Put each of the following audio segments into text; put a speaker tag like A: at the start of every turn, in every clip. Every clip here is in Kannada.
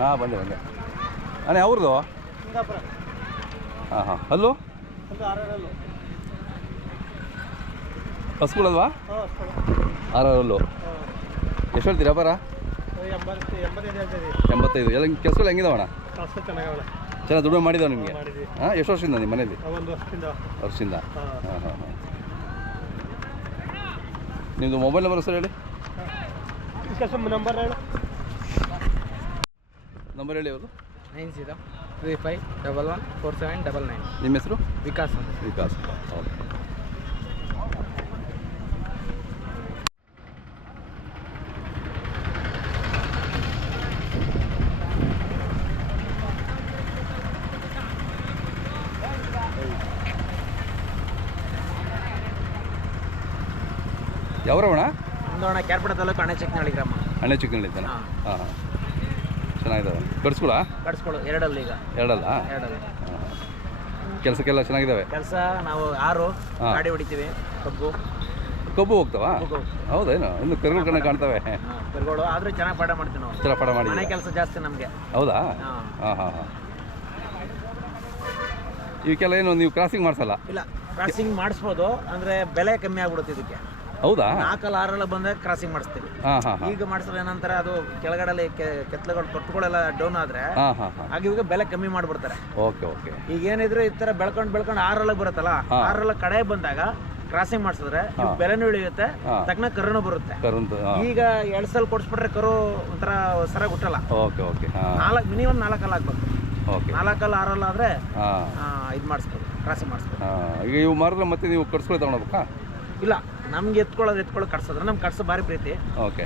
A: ಹಾಂ ಬಂದೆ ಬಂದೆ. ಅಣ್ಣ ಅವ್ರದ್ದು
B: ಕುಂದಾಪುರ
A: ಹಾಂ ಹಾಂ. ಅಲ್ಲೂ?
B: ಆರರಲ್ಲು.
A: ಹಸ್ಗಳಲ್ವಾ ಆರ್ ಅಲ್ಲೂ ಎಷ್ಟು ಹೇಳ್ತೀರಾ ಬರ
B: ಎಂಬತ್ತು ಎಂಬತ್ತೈದು
A: ಎಲ್ಲ ಕೆಲಸಗಳು
B: ಚೆನ್ನಾಗವಳೆ
A: ಚೆನ್ನಾಗಿ ದುಡಿಮೆ ಮಾಡಿದಾವೆ ನಿಮಗೆ? ಹಾಂ ಎಷ್ಟು ವರ್ಷದಿಂದ ನಿಮ್ಮ ಮನೇಲಿ?
B: ಒಂದು ವರ್ಷದಿಂದ. ಹಾಂ.
A: ಹಾಂ ಹಾಂ ನಿಮ್ಮದು ಮೊಬೈಲ್ ನಂಬರ್ ಸರ್ ಹೇಳಿ.
B: ನಂಬರ್ ಹೇಳು.
A: ನಂಬರ್ ಹೇಳಿ ಅವರು
C: nine zero three five double one four seven double nine.
A: ನಿಮ್ಮ ಹೆಸರು?
C: ವಿಕಾಸ್ ಅಂತ.
A: ವಿಕಾಸ್. ಓಕೆ. ಯಾವ್ರವಣ
C: ಅಣ್ಣ ಕ್ಯಾರ್ಪಡ ತಾಲೂಕು ಅಣೆಚಕ್ನಹಳ್ಳಿ ಗ್ರಾಮ.
A: ಅಣ್ಣೆ ಚಿಕ್ಕನಹಳ್ಳಿ
C: ಹಾಂ.
A: ಹಾಂ ಹಾಂ. ಚೆನ್ನಾಗಿದ್ದಾವೆ ಕಟ್ಸ್ಕೊಳ?
C: ಕಟ್ಸ್ಕೊಳ್ಳು ಎರಡಲ್ಲಿ ಈಗ.
A: ಎರಡಲ್ಲ?
C: ಎರಡಲ್ಲಿ.
A: ಕೆಲಸಕ್ಕೆಲ್ಲ ಚೆನ್ನಾಗಿದ್ದಾವೆ
C: ಕೆಲಸ ನಾವು ಆರು
A: ಹಾಂ.
C: ಗಾಡಿ ಹೊಡಿತೀವಿ ಕಬ್ಬು.
A: ಕಬ್ಬು ಹೋಗ್ತಾವಾ?
C: ಕಬ್ಬು
A: ಹೌದೇನು? ಇನ್ನು ಕರುಗಳು ಕಣ್ಣ ಕಾಣ್ತವೆ.
C: ಕರ್ಗೋಳು ಆದ್ರೂ ಚೆನ್ನಾಗಿ ಪಾಠ ಮಾಡ್ತೀವಿ ನಾವು.
A: ಚೆನ್ನಾಗಿ ಪಾಠ ಮಾಡಿ
C: ಮನೆ ಕೆಲಸ ಜಾಸ್ತಿ ನಮಗೆ.
A: ಹೌದಾ?
C: ಹಾಂ.
A: ಹಾಂ ಹಾಂ ಹಾಂ. ಇವಕ್ಕೆಲ್ಲ ಏನು ನೀವು ಕ್ರಾಸಿಂಗ್ ಮಾಡಿಸಲ್ಲ?
C: ಇಲ್ಲ ಕ್ರಾಸಿಂಗ್ ಮಾಡಿಸ್ಬೋದು ಅಂದ್ರೆ ಬೆಲೆ ಕಮ್ಮಿ ಆಗ್ಬಿಡುತ್ತೆ ಇದಕ್ಕೆ.
A: ಹೌದಾ?
C: ನಾಲ್ಕಲ್ಲ ಆರಲ್ಲ ಬಂದಾಗ ಕ್ರಾಸಿಂಗ್ ಮಾಡಿಸ್ತೀವಿ.
A: ಹಾಂ ಹಾಂ ಹಾಂ.
C: ಈಗ ಮಾಡಿಸಿದ್ರೆ ಏನಂತಾರೆ ಅದು ಕೆಳಗಡೆ ಕೆತ್ತಲೆಗಳು ತೊಟ್ಟುಗಳೆಲ್ಲ ಡೌನ್ ಆದ್ರೆ
A: ಹಾಂ ಹಾಂ ಹಾಂ.
C: ಆಗ ಇವಾಗ ಬೆಲೆ ಕಮ್ಮಿ ಮಾಡಿಬಿಡ್ತಾರೆ.
A: Okay okay.
C: ಈಗ ಏನಿದ್ರು ಈ ತರ ಬೆಳ್ಕೊಂಡು ಬೆಳ್ಕೊಂಡು ಆರಲ್ಲ ಬರುತ್ತಲ್ಲ. ಆರಲ್ಲ ಕಡೆ ಬಂದಾಗ ಕ್ರಾಸಿಂಗ್ ಮಾಡಿಸಿದ್ರೆ. ಬೆಲೆನೂ ಇಳಿಯುತ್ತೆ ತಕ್ಷಣ ಕರುನು ಬರುತ್ತೆ. ಈಗ ಎರಡ್ ಸಲ ಕೊಡಿಸ್ಬಿಟ್ರೆ ಕರು ಒಂಥರ ಸರ ಹುಟ್ಟಲ್ಲ.
A: ಓಕೆ ಓಕೆ
C: ನಾಲ್ಕು ಮಿನಿಮಮ್ ನಾಲ್ಕಲ್ಲ ಆಗ್ಬೇಕು.
A: ಓಕೆ.
C: ನಾಲ್ಕಲ್ಲ ಆರಲ್ಲ ಆದ್ರೆ ಇದು ಮಾಡಿಸ್ಬೋದು ಕ್ರಾಸಿಂಗ್ ಮಾಡಿಸ್ಬೋದು.
A: ಈಗ ಇವು ಮಾರಿದ್ರೆ ಮತ್ತೆ ನೀವು ಕಟ್ಸ್ಕೊಳ್ಳಿ ತಗೊಂಡೋಗ್ಬೇಕಾ
C: ಇಲ್ಲ ನಮ್ಗೆ ಎತ್ಕೊಳ್ಳೋದು ಎತ್ಕೊಳ್ಳೋ ಕಟ್ಸಿದ್ರೆ ನಮ್ಗೆ ಕಟ್ಸೋ ಭಾರಿ ಪ್ರೀತಿ.
A: ಓಕೆ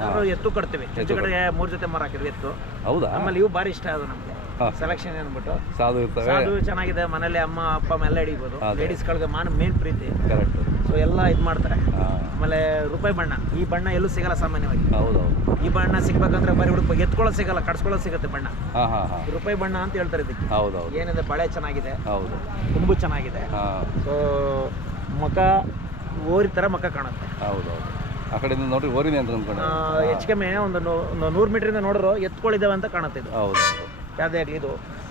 C: ನಾವು ಎತ್ತು ಕಟ್ತೀವಿ. ಹೆಚ್ಚು ಕಡೆ ಮೂರು ಜೊತೆ ಮರ ಹಾಕಿದ್ವಿ ಎತ್ತು.
A: ಹೌದಾ?
C: ಆಮೇಲೆ ಇವು ಭಾರಿ ಇಷ್ಟ ಅದು ನಮ್ಗೆ. ಸೆಲೆಕ್ಷನ್ ಏನ್ಬಿಟ್ಟು
A: ಸಾಧು ಸಾಧು
C: ಅದು ಚೆನ್ನಾಗಿದೆ ಮನೇಲಿ ಅಮ್ಮ ಅಪ್ಪ ಅಮ್ಮ ಎಲ್ಲ ಹಿಡಿಬೋದು.
A: ಲೇಡೀಸ್
C: ಲೇಡೀಸ್ಗಳಿಗೆ ಮಾನ ಮೇನ್ ಪ್ರೀತಿ.
A: ಕರೆಕ್ಟ್
C: ಸೊ ಎಲ್ಲ ಇದು ಮಾಡ್ತಾರೆ. ಆಮೇಲೆ ರೂಪಾಯಿ ಬಣ್ಣ. ಈ ಬಣ್ಣ ಎಲ್ಲೂ ಸಿಗಲ್ಲ ಸಾಮಾನ್ಯವಾಗಿ.
A: ಹೌದು
C: ಈ ಬಣ್ಣ ಸಿಗ್ಬೇಕಂದ್ರೆ ಬರೀ ಹುಡುಕ ಎತ್ಕೊಳ್ಳೋ ಸಿಗಲ್ಲ ಕಟ್ಸ್ಕೊಳ್ಳೋ ಸಿಗುತ್ತೆ ಬಣ್ಣ. ರೂಪಾಯಿ ಬಣ್ಣ ಅಂತ ಹೇಳ್ತಾರೆ ಇದಕ್ಕೆ.
A: ಹೌದು ಹೌದು
C: ಏನಿದೆ ಬಳೆ ಚೆನ್ನಾಗಿದೆ.
A: ಹೌದು.
C: ತುಂಬು ಚೆನ್ನಾಗಿದೆ. ಸೊ ಮುಖ ಓರಿ ಥರ ಮುಖ ಕಾಣುತ್ತೆ.
A: ಹೌದು ಹೌದು. ಆ ಕಡೆಯಿಂದ ನೋಡ್ರಿ ಓರಿದೆ ಅಂತ ಅನ್ಕೊಂಡು
C: ಹೆಚ್ಚು ಕಮ್ಮಿ ಒಂದು ನೂ- ಒಂದು ನೂರು ಮೀಟ್ರಿಂದ ನೋಡಿದ್ರು ಎತ್ಕೊಳ್ಳಿದ್ದಾವೆ ಅಂತ ಕಾಣುತ್ತೆ ಇದು.
A: ಹೌದು
C: ಯಾವುದೇ ಆಗಲಿ ಇದು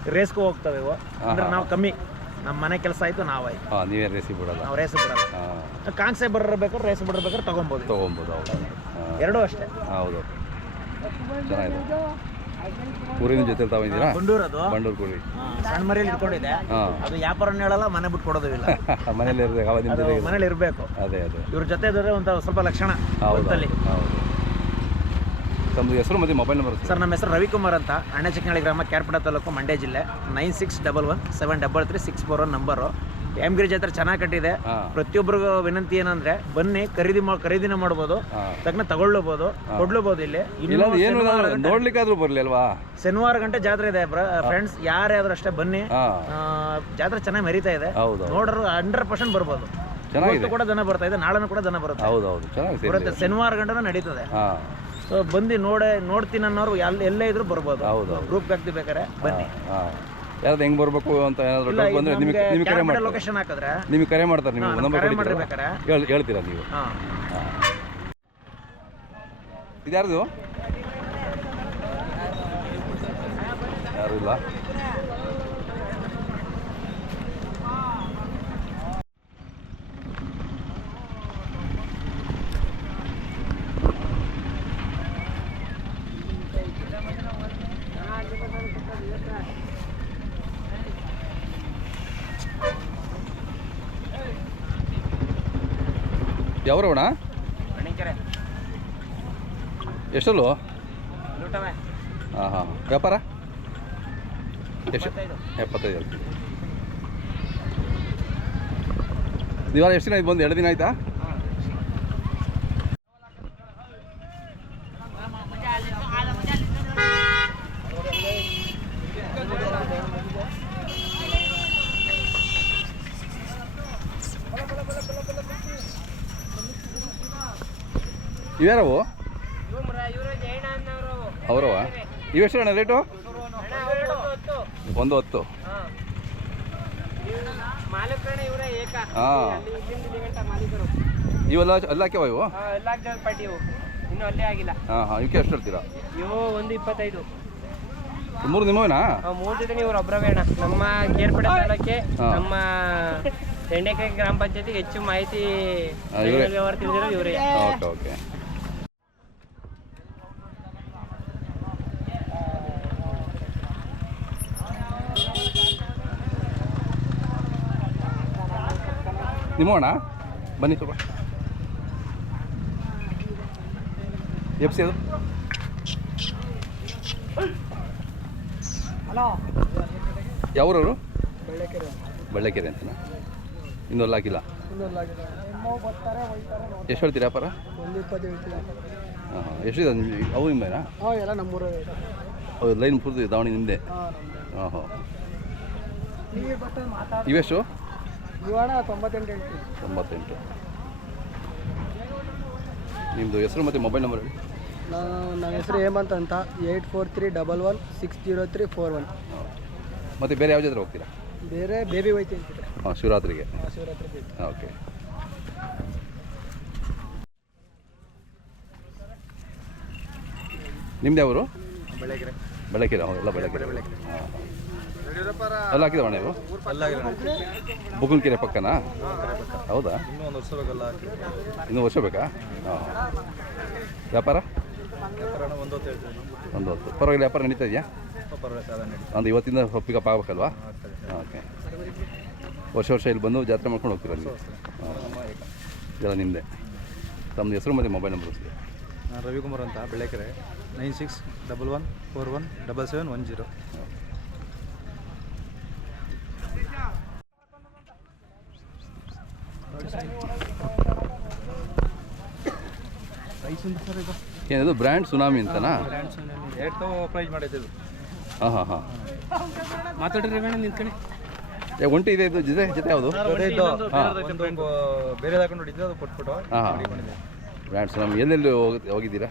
C: ರೇಸ್ಗೂ ಹೋಗ್ತವೆ ಇವು. ಅಂದ್ರೆ ನಾವು ಕಮ್ಮಿ. ನಮ್ಮ ಮನೆ ಕೆಲಸ ಆಯಿತು ನಾವಾಯ್ತು
A: ಹಾಂ ನೀವೇ ರೇಸ್ ಬಿಡಲ್ಲ
C: ನಾವು ರೇಸ್ ಬಿಡಲ್ಲ
A: ಹಾಂ.
C: ಕಾನ್ಸೆ ಬರ್ಬೇಕಾದ್ರೆ ರೇಸ್ ಬಿಡ್ಬೇಕಾದ್ರೆ ಬೇಕಾದ್ರೆ ಇದು.
A: ತೊಗೊಬೋದು ಹೌದು.
C: ಎರಡೂ ಅಷ್ಟೇ.
A: ಹೌದು. ಚೆನ್ನಾಗಿದೆ. ಊರಿನ ಜೊತೆ ತಗೊಂಡಿದ್ದೀರಾ
C: ಗುಂಡೂರದು
A: ಬಂಡೂರು
C: ಕೋಳಿ. ಸಣ್ಣ ಮರಿಯಲ್ಲಿ ಇಟ್ಕೊಂಡಿದೆ ಅದು ವ್ಯಾಪಾರನ ಹೇಳಲ್ಲ ಮನೆ ಬಿಟ್ಟು ಕೊಡೋದು ಇಲ್ಲ.
A: ಮನೇಲಿ ಇರಬೇಕು ಅವಾಗ
C: ಅದು ಮನೇಲಿ ಇರಬೇಕು.
A: ಅದೇ ಅದೇ.
C: ಇವ್ರ ಜೊತೆ ಇದ್ರೆ ಒಂದು ಸ್ವಲ್ಪ ಲಕ್ಷಣ
A: ಹೌದು. ತಮ್ಮ ಹೆಸರು ಮತ್ತೆ ಮೊಬೈಲ್ ನಂಬರ್
C: ಸರ್ ನಮ್ಮ ಹೆಸರು ರವಿಕುಮಾರ್ ಅಂತ. ಅಣ್ಣೆ ಗ್ರಾಮ ಕ್ಯಾರ್ಪಡ ತಾಲೂಕು ಮಂಡ್ಯ ಜಿಲ್ಲೆ. Nine six double one seven double three six four one number. ಗಿರಿ ಜಾತ್ರೆ ಚೆನ್ನಾಗಿ ಕಟ್ಟಿದೆ. ಪ್ರತಿಯೊಬ್ಬರಿಗೂ ವಿನಂತಿ ಏನಂದ್ರೆ ಬನ್ನಿ ಖರೀದಿ ಖರೀದಿನ
A: ಮಾಡಬಹುದು
C: ತಕ್ಷಣ ತಗೊಳ್ಳಬಹುದು ಕೊಡ್ಲಬಹುದು ಇಲ್ಲಿ.
A: ನೋಡ್ಲಿಕ್ಕಾದ್ರೂ ಬರಲಿ ಅಲ್ವಾ?
C: ಶನಿವಾರ ಗಂಟೆ ಜಾತ್ರೆ ಇದೆ ಫ್ರೆಂಡ್ಸ್ ಯಾರ್ಯಾದ್ರೂ ಅಷ್ಟೇ ಬನ್ನಿ. ಜಾತ್ರೆ ಚೆನ್ನಾಗಿ ಮೆರಿತಾ ಇದೆ.
A: ಹೌದು
C: ನೋಡ್ರು ಹಂಡ್ರೆಡ್ ಪರ್ಸೆಂಟ್ ಬರ್ಬೋದು. ಚೆನ್ನಾಗಿ ಕೂಡ ಜನ ಬರ್ತಾ ಇದೆ ನಾಳೆನೂ ಕೂಡ ಜನ ಬರುತ್ತೆ.
A: ಹೌದು ಹೌದು. ಚೆನ್ನಾಗಿ
C: ಬರುತ್ತೆ ಶನಿವಾರ ಗಂಟೆನೂ ನಡೀತದೆ. ಸೊ ಬಂದು ನೋಡೆ ನೋಡ್ತೀನಿ ಅನ್ನೋರು ಎಲ್ಲ ಎಲ್ಲೇ ಇದ್ರು ಬರ್ಬೋದು. ಗ್ರೂಪ್ ಹಾಕ್ತಿ ಬೇಕಾರೆ ಬನ್ನಿ.
A: ಹಾಂ ಹೆಂಗ್ ಬರ್ಬೇಕು ಅಂತ ಏನಾದ್ರು ಡೌಟ್ ಬಂದ್ರೆ ನಿಮಗೆ ನಿಮಗೆ ಕರೆ ಮಾಡ್ತಾರೆ.
C: ಲೊಕೇಶನ್ ಹಾಕಿದ್ರೆ
A: ನಿಮಗೆ ಕರೆ ಮಾಡ್ತಾರೆ ನೀವು ನಂಬರ್
C: ಕರೆ ಮಾಡಿ
A: ಹೇಳಿ ಹೇಳ್ತೀರಾ ನೀವು? ಇದ್ಯಾರ್ದು ಯಾರು ಇಲ್ಲ? ಯಾವ್ರವಣ? ಎಷ್ಟಲ್ಲು? ಹಾಂ ಹಾಂ ವ್ಯಾಪಾರ? ಎಷ್ಟು? ಎಪ್ಪತ್ತೈದು. ನೀವಾಗ ಎಷ್ಟು ದಿನ ಆಯ್ತು ಬಂದು? ಎರಡು ದಿನ ಆಯ್ತಾ? ಇವ್ಯಾರವು? ಅವರವ? ಇವೆಷ್ಟು ಅಣ್ಣ ರೇಟು ಒಂದು ಹತ್ತು. ಹಾಂ. ಇವೆಲ್ಲ ಎಲ್ಲ ಹಾಕ್ಯವ ಇವು?
C: ಪಾರ್ಟಿ ಇವು.
D: ಇನ್ನೂ ಅಲ್ಲೇ ಆಗಿಲ್ಲ.
A: ಹಾಂ ಹಾಂ ಇವಕ್ಕೆ ಎಷ್ಟು ಇರ್ತೀರಾ
D: ಇವು ಒಂದು ಇಪ್ಪತ್ತೈದು.
A: ಮೂರು ನಿಮ್ಮವೇನಾ?
D: ಮೂರು ಜೊತೆ ನೀವು ಒಬ್ಬರವೇ ಅಣ್ಣ. ನಮ್ಮ ಕೇರ್ಪಡೆ ತಾಲೂಕೆ ನಮ್ಮ ಹೆಂಡೆಕಾಯಿ ಗ್ರಾಮ ಪಂಚಾಯತಿಗೆ ಹೆಚ್ಚು ಮಾಹಿತಿ ವ್ಯವಹಾರ ತಿಳಿದಿರೋ ಇವರೇ.
A: Okay okay. ನಿಮ್ಮೋಣ? ಬನ್ನಿ ಸ್ವಲ್ಪ ಎಫ್ ಸಿ ಅದು ಯಾವ್ರವರು? ಬಳ್ಳಕೆರೆ. ಅಂತನಾ? ಇನ್ನೂ ಇನ್ನು ಹಾಕಿಲ್ಲ ಎಷ್ಟು ಹೇಳ್ತೀರಿ ವ್ಯಾಪಾರ?
D: ಇಪ್ಪತ್ತು
A: ಹಾಂ ಹಾಂ. ಎಷ್ಟಿದೆ ನಿಮ್ಗೆ? ಅವು ನಿಮ್ಮೇನಾ
D: ಹಾಂ ಎಲ್ಲ ನಮ್ಮೂರು
A: ಅವು ಲೈನ್ ಪೂರ್ತಿ ದಾವಣಿ ನಿಮ್ಮದೇ ಹಾಂ ಹಾಂ ಇವೆಷ್ಟು?
D: ತೊಂಬತ್ತೆಂಟು
A: ತೊಂಬತ್ತೆಂಟು. ನಿಮ್ಮದು ಹೆಸರು ಮತ್ತು ಮೊಬೈಲ್ ನಂಬರ್ ಹೇಳಿ.
D: ನನ್ನ ಹೆಸರು ಹೇಮಂತ್ ಅಂತ. Eight four three double one six zero three four one.
A: ಮತ್ತು ಬೇರೆ ಯಾವ ಜಾತ್ರೆ ಹೋಗ್ತೀರಾ?
D: ಬೇರೆ ಬೇಬಿ ಹೋಯ್ತು ಅಂತಿದ್ರೆ
A: ಹಾಂ ಶಿವರಾತ್ರಿಗೆ.
D: ಶಿವರಾತ್ರಿ ಬೇಬಿ.
A: ಓಕೆ. ನಿಮ್ದು ಯಾವರು?
E: ಬೆಳಗ್ಗೆ
A: ಬೆಳಗ್ಗೆ ಹೌದು ಎಲ್ಲ ಬೆಳಗ್ಗೆ ಹಾಂ. ಎಲ್ಲ ಹಾಕಿದ ಮನೆ ಇವು ಬುಗುಲ್ಕೆರೆ ಪಕ್ಕನಾ? ಹೌದಾ?
E: ಇನ್ನೂ ಒಂದು ವರ್ಷ ಬೇಕಲ್ಲ
A: ಇನ್ನೂ ವರ್ಷ ಬೇಕಾ? ಹಾಂ ವ್ಯಾಪಾರ?
E: ಒಂದು ಹೊತ್ತು
A: ಪರವಾಗಿಲ್ಲ ವ್ಯಾಪಾರ ನಡೀತಾ ಇದೆಯಾ? ಒಂದು ಇವತ್ತಿಂದ ಪಿಕಪ್ ಆಗಬೇಕಲ್ವಾ? ಓಕೆ. ವರ್ಷ ವರ್ಷ ಇಲ್ಲಿ ಬಂದು ಜಾತ್ರೆ ಮಾಡ್ಕೊಂಡು ಹೋಗ್ತೀರ ಎಲ್ಲ ನಿಮ್ಮದೇ ತಮ್ಮದು ಹೆಸರು ಮತ್ತು ಮೊಬೈಲ್ ನಂಬರ್
E: ನಾನು ರವಿಕುಮಾರ್ ಅಂತ Belakere nine six double one four one double seven one zero.
A: ಏನದು ಬ್ರ್ಯಾಂಡ್ ಸುನಾಮಿ ಅಂತನಾ?
E: ಸುನಾಮಿ ಪ್ರೈಸ್ ಮಾಡೈತಿದ್ದು
A: ಹಾಂ ಹಾಂ ಹಾಂ.
D: ಮಾತಾಡ್ರಿ ಬೇಡ ನಿಂತ್ಕೊಳ್ಳಿ
A: ಏ ಒಂಟಿ ಇದೆ ಇದು ಜೊತೆ ಜೊತೆ ಯಾವುದು?
E: ಒಂದು ಬೇರೆ ಹಾಕೊಂಡು ಹೊಡಿದ್ದು ಅದು ಕೊಟ್ಬಿಟ್ಟು
A: ಹಾಂ ಬ್ರ್ಯಾಂಡ್ ಸುನಾಮಿ ಎಲ್ಲೆಲ್ಲಿ ಹೋಗಿ ಹೋಗಿದ್ದೀರಾ?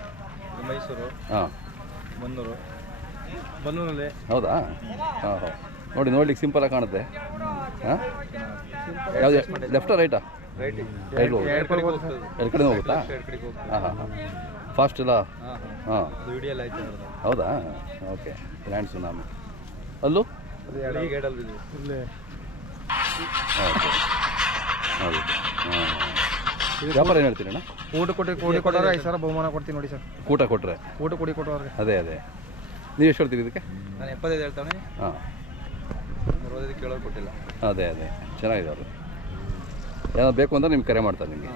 E: ಮೈಸೂರು
A: ಹಾಂ.
E: ಬನ್ನೂರು ಬನ್ನೂರಲ್ಲಿ.
A: ಹೌದಾ? ಹಾಂ ಹಾಂ. ನೋಡಿ ನೋಡ್ಲಿಕ್ಕೆ ಸಿಂಪಲಾಗಿ ಕಾಣುತ್ತೆ. ಹಾಂ? ಯಾವುದು ಲೆಫ್ಟಾ ರೈಟಾ?
E: ಎರಡು
A: ಕಡೆ ಹೋಗುತ್ತಾ.
E: ಎರಡು ಹೋಗ್ತದೆ.
A: ಹಾಂ ಹಾಂ. ಹಾಂ. ಫಾಸ್ಟ್ ಇಲ್ಲ
E: ಹಾಂ
A: ಹೌದಾ? ಓಕೆ. ಗ್ರ್ಯಾಂಡ್ ಸುನಾಮಿ ಅಲ್ಲೂ? ಓಕೆ. ಹೌದು. ಹಾಂ ವ್ಯಾಪಾರ ಏನು ಹೇಳ್ತೀರಣ್ಣ
D: ಊಟ ಕೊಟ್ಟು ಕೂಡಿ ಕೊಟ್ಟವ್ರೆ ಐದು ಸಾವಿರ ಬಹುಮಾನ ಕೊಡ್ತೀನಿ ನೋಡಿ ಸರ್.
A: ಊಟ ಕೊಟ್ಟರೆ
D: ಊಟ ಕೊಡಿ ಕೊಟ್ಟವ್ರೆ.
A: ಅದೇ ಅದೇ. ನೀವು ಎಷ್ಟು ಹೇಳ್ತೀರಿ ಇದಕ್ಕೆ?
E: ನಾನು ಎಪ್ಪತ್ತೈದು ಹೇಳ್ತಾನೆ.
A: ಹಾಂ.
E: ಕೇಳೋದು ಕೇಳೋರು ಕೊಟ್ಟಿಲ್ಲ.
A: ಅದೇ ಅದೇ. ಚೆನ್ನಾಗಿದೆ ಅವರು. ಏನಾದ್ರು ಬೇಕು ಅಂದ್ರೆ ನಿಮ್ಗೆ ಕರೆ ಮಾಡ್ತಾರೆ ನಿಮಗೆ.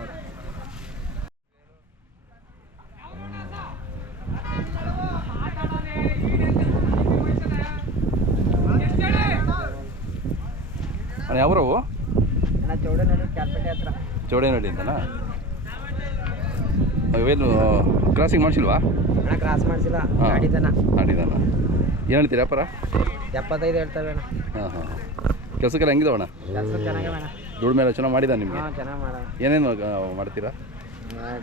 A: ಅಣ್ಣ ಯಾವ್ರವು
D: ಅಣ್ಣ ಚೌಡನಹಳ್ಳಿ
A: ಅಂತನಾ ಇವೇನು ಕ್ರಾಸಿಂಗ್ ಮಾಡಿಸಿಲ್ವಾ?
D: ಅಣ್ಣ ಕ್ರಾಸ್ ಮಾಡಿಸಿಲ್ಲ.
A: ಮಾಡಿದಾನ ಏನು ಹೇಳ್ತೀರಾ ಅಪ್ಪರ
D: ಎಪ್ಪತ್ತೈದು ಹೇಳ್ತವೆ
A: ಹಾಂ ಹಾಂ ಕೆಲಸಕ್ಕೆಲ್ಲ ಹೆಂಗಿದಾವಣ್ಣ
D: ಅಣ್ಣ.
A: ದುಡಿಮೆ ಎಲ್ಲ ಚೆನ್ನಾಗಿ ಮಾಡಿದ ನಿಮಗೆ?
D: ಹಾಂ ಚೆನ್ನಾಗಿ ಮಾಡೋಣ
A: ಏನೇನು ಆ, ಮಾಡ್ತೀರಾ?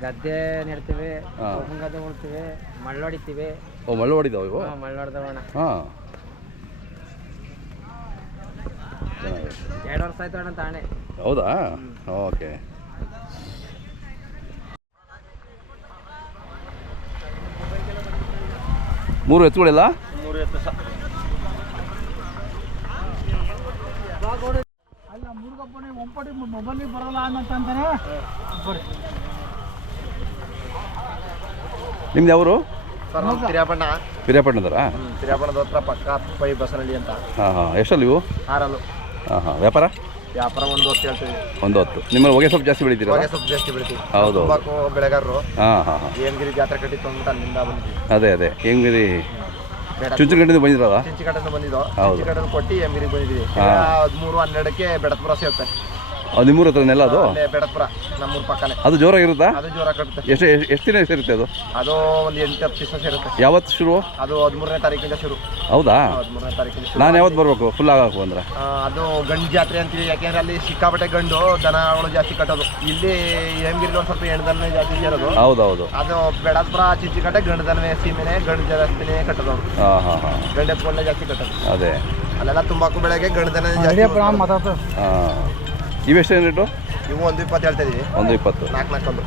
D: ಗದ್ದೆ ನೆಡ್ತೀವಿ
A: ಹಾ.
D: ಕಬ್ಬನ್ ಗದ್ದೆ ಉಳ್ತೀವಿ ಮಳ್ಳು ಹೊಡಿತೀವಿ.
A: ಓ ಮಳ್ಳು ಹೊಡಿದಾವ ಇವು?
D: ಹಾಂ ಮಳ್ಳು
A: ಹಾಂ. ಚೆನ್ನಾಗಿದೆ
D: ಎರಡು ವರ್ಷ ಆಯ್ತು ಅಣ್ಣ ತಾಣೆ.
A: ಹೌದಾ? ಓಕೆ. ಮೂರು ಎತ್ತುಗಳಿಲ್ಲ?
E: ಮೂರು ಎತ್ತು ಸಹ
A: ನಿಮ್ದು ಯಾವರು?
F: ಸರ್ ನಮ್ಮ ಪಿರಿಯಾಪಣ್ಣ.
A: ಹಿರಿಯಪಟ್ಟಣದರಾ
F: ಪಿರಿಯಾಪಣ್ಣದ ಹತ್ರ ಪಕ್ಕ ಪೈ ಬಸನಹಳ್ಳಿ ಅಂತ.
A: ಹಾಂ ಹಾಂ. ಎಷ್ಟಲ್ಲಿ ಇವು?
F: ಆರಲ್ಲು
A: ಹಾಂ ಹಾಂ. ವ್ಯಾಪಾರ?
F: ವ್ಯಾಪಾರ ಒಂದು ಹೊತ್ತು ಹೇಳ್ತೀವಿ.
A: ಒಂದು ಹೊತ್ತು. ನಿಮ್ಮಲ್ಲಿ ಹೊಗೆ ಸ್ವಲ್ಪ ಜಾಸ್ತಿ ಬೆಳಿತೀರಾ?
F: ಹೊಗೆ ಸ್ವಲ್ಪ ಜಾಸ್ತಿ ಬೆಳಿತೀವಿ.
A: ಹೌದು
F: ತಂಬಾಕು ಬೆಳೆಗಾರರು.
A: ಹಾಂ ಹಾಂ ಹಾಂ.
F: ಏನ್ಗಿರಿ ಜಾತ್ರೆ ಕಟ್ಟಿತ್ತು ಅಂತ ಅಲ್ಲಿಂದ ಬಂದಿದ್ದೀವಿ
A: ಅದೇ ಅದೇ. ಹೆಂಗಿರಿ
F: ಬೇಡ.
A: ಬಂದಿದ್ರಲ್ಲ ಬಂದಿರೋದಾ?
F: ಚಿಂಚಿಕಟ್ಟನ್ನು ಬಂದಿದ್ದು.
A: ಹೌದು.
F: ಕೊಟ್ಟಿ ಕೊಟ್ಟು ಎಮ್ಮಿರಿಗೆ ಬಂದಿದ್ವಿ
A: ಹಾ.
F: ಹದಿಮೂರು ಹನ್ನೆರಡಕ್ಕೆ ಬೆಡತ್ಪುರ ಸೇರುತ್ತೆ.
A: ಅದು ನಿಮ್ಮೂರ ನೆಲ ಅದು?
F: ಅಲ್ಲೇ ಬೆಡತ್ಪುರ ನಮ್ಮೂರ ಪಕ್ಕನೆ.
A: ಅದು ಜೋರಾಗಿರುತ್ತಾ
F: ಅದು ಜೋರ ಕಟ್ಟುತ್ತೆ
A: ಎಷ್ಟು ಎಷ್ಟು- ಎಷ್ಟು ದಿನ ಇರುತ್ತೆ ಅದು?
F: ಅದು ಒಂದು ಎಂಟು ಹತ್ತು ದಿವಸ ಸೇರುತ್ತೆ.
A: ಯಾವತ್ತು ಶುರು?
F: ಅದು ಹದಿಮೂರನೇ ತಾರೀಕಿಂದ ಶುರು.
A: ಹೌದಾ?
F: ಹದಿಮೂರನೇ ತಾರೀಕಿಂದ ಶುರು
A: ನಾನು ಯಾವತ್ತು ಬರಬೇಕು? ಫುಲ್ ಆಗಬೇಕು ಅಂದ್ರೆ?
F: ಆ, ಅದು ಗಂಡು ಜಾತ್ರೆ ಅಂತೀವಿ ಯಾಕೆಂದ್ರೆ ಅಲ್ಲಿ ಸಿಕ್ಕಾಪಟ್ಟೆ ಗಂಡು ದನಗಳು ಜಾಸ್ತಿ ಕಟ್ಟೋದು. ಇಲ್ಲಿ ಹೆಂಗಿರ್ ಒಂದು ಸ್ವಲ್ಪ ಜಾತಿ ಜಾಸ್ತಿ ಹೌದು
A: ಹೌದೌದು.
F: ಅದು ಬೇಡಪುರ ಚಿಂಚಿಕಟ್ಟೆ ಗಂಡು ದನವೇ ಸೀಮೆನೆ ಗಂಡು ಜಾಸ್ತಿನೇ ಕಟ್ಟೋದು. ಆಹಾ
A: ಹಾಂ ಹಾಂ ಹಾಂ.
F: ಗಂಡು ಎತ್ಕೊಂಡೇ ಜಾಸ್ತಿ ಕಟ್ಟೋದು.
A: ಅದೇ.
F: ಅಲ್ಲೆಲ್ಲ ತುಂಬಾಕು ಬೆಳಗ್ಗೆ ಗಂಡು ದನ ಜಾಸ್ತಿ
A: ಹಾಂ. ಇವೆಷ್ಟೇನು ರೇಟು
F: ಇವು ಒಂದು ಇಪ್ಪತ್ತು ಹೇಳ್ತಾ ಇದೀವಿ.
A: ಒಂದು ಇಪ್ಪತ್ತು.
F: ನಾಲ್ಕು ನಾಲ್ಕೊಂದು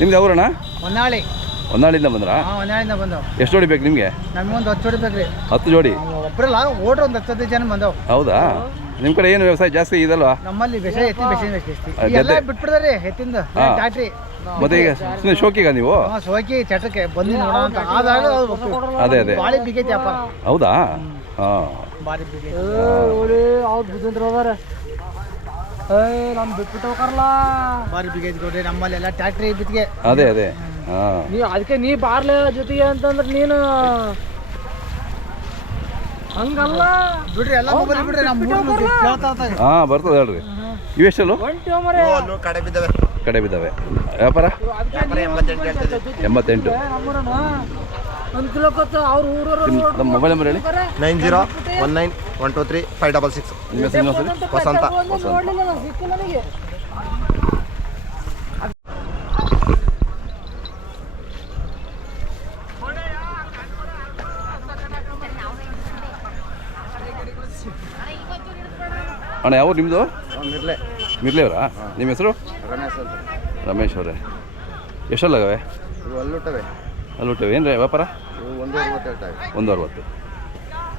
A: ನಿಮ್ದು ಅಣ್ಣ
D: ಹೊನ್ನಾಳಿ.
A: ಹೊನ್ನಾಳಿಂದ ಬಂದ್ರಾ?
B: ಹಾಂ ಒಂದಾಳಿಂದ ಬಂದವು
A: ಎಷ್ಟು ಜೋಡಿ ಬೇಕು ನಿಮಗೆ?
B: ನಮಗೊಂದು ಹತ್ತು ಜೋಡಿ ಬೇಕ್ರಿ
A: ಹತ್ತು ಜೋಡಿ?
B: ಒಬ್ಬರಲ್ಲ ಓಡ್ರ ಒಂದು ಹತ್ತು ಹದಿನೈದು ಜನ ಬಂದವು.
A: ಹೌದಾ? ನಿಮ್ಮ ಕಡೆ ಏನು ವ್ಯವಸಾಯ ಜಾಸ್ತಿ ಇದಲ್ವಾ?
B: ನಮ್ಮಲ್ಲಿ ಬೆಸ ಎತ್ತಿನ ಬೆಸಿ ಎಲ್ಲ? ಬಿಟ್ಬಿಡ್ದಾರಿ ಎತ್ತಿಂದ.
A: ಹಾ.
B: ಟ್ಯಾಕ್ಟ್ರಿ?
A: ಮತ್ತೆ ಈಗ ಸುಮ್ಮನೆ ಶೋಕಿಗ ನೀವು?
B: ಹಾಂ ಸೋಕಿ ಚಟಕ್ಕೆ ಬಂದು ಅಂತ. ಆದಾಗ ಅದು.
A: ಅದೇ ಅದೇ.
B: ಬಾಳಿ ಬಿಗೈತಿ ಅಪ್ಪ.
A: ಹೌದಾ? ಹಾಂ.
B: ಬಾರಿ ಬಿಗೈತಿ. ಅವ್ರು ಬುದ್ಧಿಂದ್ರ ಹೋದಾರ ನಮ್ ಬಿಟ್ಬಿಟ್ಟು ಹೋಗಾರಲ್ಲ ಬಾರಿ ಬಿಗೈತಿ ನೋಡ್ರಿ ನಮ್ಮಲ್ಲಿ ಎಲ್ಲ ಟ್ಯಾಕ್ಟ್ರಿ ಬಿತ್ತಿಗೆ
A: ಅದೇ ಅದೇ. ಹಾ.
B: ನೀ ಅದಕ್ಕೆ ನೀ ಬಾರ್ಲೆ ಜೊತೆಗೆ ಅಂತಂದ್ರೆ ನೀನು ಹಂಗಲ್ಲ. ಬಿಡ್ರಿ ಎಲ್ಲ ಮೊಬೈಲ್ ಬಿಡ್ರಿ ನಮ್ಮ ಕೇಳ್ತಾ ಇರ್ತಾರೆ.
A: ಹಾಂ ಬರ್ತದೆ ಹೇಳ್ರಿ. ಇವೆಷ್ಟಲ್ಲು
F: ಅಲ್ಲೂ ಕಡೆ ಬಿದ್ದಾವೆ.
A: ಕಡೆ ಬಿದ್ದಾವೆ. ವ್ಯಾಪಾರ?
F: ವ್ಯಾಪಾರ ಎಂಬತ್ತೆಂಟು
B: ಒಂದ್
A: ನಿಮ್ಮ ನಮ್ಮ ಮೊಬೈಲ್ ನಂಬರ್ ಹೇಳಿ.
F: Nine zero one nine one two three five double six.
A: ನಿಮ್ಮ ಹೆಸರು
F: ವಸಂತ.
B: ನಾನು ಸಿಕ್ಕಿಲ್ಲ ನನಗೆ.
A: ಅಣ್ಣ ಯಾವ ನಿಮ್ಮದು
F: ಮಿರ್ಲೆ.
A: ಮಿರ್ಲೆ ಅವರಾ? ನಿಮ್ಮ ಹೆಸರು?
F: ರಮೇಶ್ ಅಂತ.
A: ರಮೇಶ್ ಅವರೇ. ಎಷ್ಟಲ್ಲಾಗವೆ ಅಲ್ಲಿ ಹುಟ್ಟವೆ ಏನು ರೀ ವ್ಯಾಪಾರ?
F: ಒಂದು ಅರವತ್ತು ಹೇಳ್ತಾವೆ
A: ಒಂದು ಅರವತ್ತು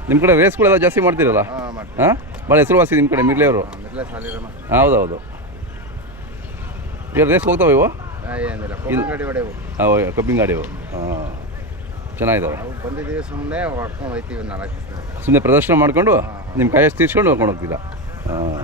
A: ನಿಮ್ಮ ಕಡೆ ರೇಸ್ಗಳೆಲ್ಲ ಜಾಸ್ತಿ ಮಾಡ್ತೀರಲ್ಲ?
F: ಹಾಂ
A: ಹಾಂ? ಭಾಳ ಹೆಸರುವಾಸಿ ನಿಮ್ಮ ಕಡೆ ಮಿರ್ಲೆ ಅವರು
F: ಹೌದೌದು ಸಾಲಿರಮ್ಮ.
A: ಹೌದು ಹೌದು ಈಗ ರೇಸ್ ಹೋಗ್ತಾವೆ ಇವು?
F: ಏನಿಲ್ಲ. ಕೊಬ್ಬರಿ ಗಾಡಿ
A: ಹಾಂ ಚೆನ್ನಾಗಿದ್ದಾವೆ
F: ಸುಮ್ಮನೆ
A: ಸುಮ್ಮನೆ ಪ್ರದರ್ಶನ ಮಾಡಿಕೊಂಡು ನಿಮ್ಮ ಕೈಯಷ್ಟು ತೀರ್ಸ್ಕೊಂಡು ಹೋಗ್ಕೊಂಡು ಹೋಗ್ತೀರಾ? ಹಾಂ.